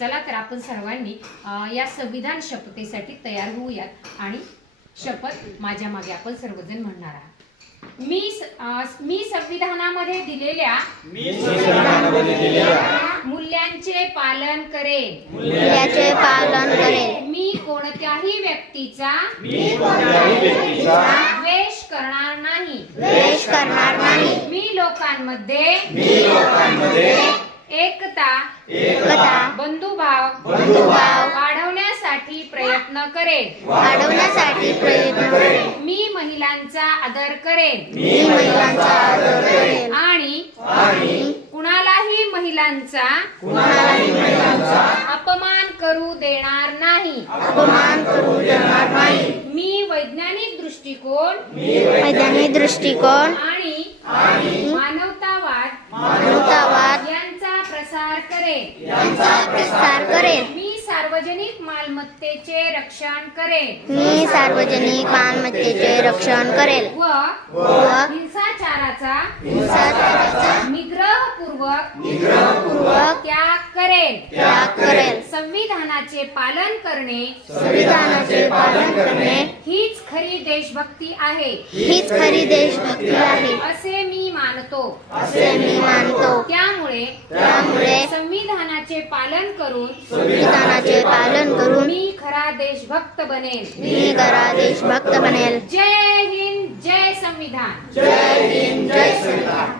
चला तर आपण सर्वांनी या संविधान शपथेसाठी तयार होऊयात आणि शपथ माझ्या मागे आपण सर्वजण म्हणणार आहात। मी संविधानामध्ये दिलेल्या मूल्यांचे पालन करेन। मी कोणत्याही व्यक्तीचा द्वेष करणार नाही। मी लोकांमध्ये एकता बंधुभाव वाढवण्यासाठी प्रयत्न करेन। मी महिलांचा आदर करेन आणि कुणालाही महिलांचा अपमान करू देणार नाही। मी वैज्ञानिक दृष्टिकोन आणि मानवतावाद यांचा प्रसार करेन। मी सार्वजनिक मालमत्तेचे रक्षण करेन व हिंसाचाराचा निग्रहपूर्वक त्याग करेन। संविधानाचे पालन करणे हीच खरी देशभक्ती आहे असे मी मानतो। त्यामुळे संविधानाचे पालन करून मी खरा देशभक्त बनेल। जय हिंद, जय संविधान।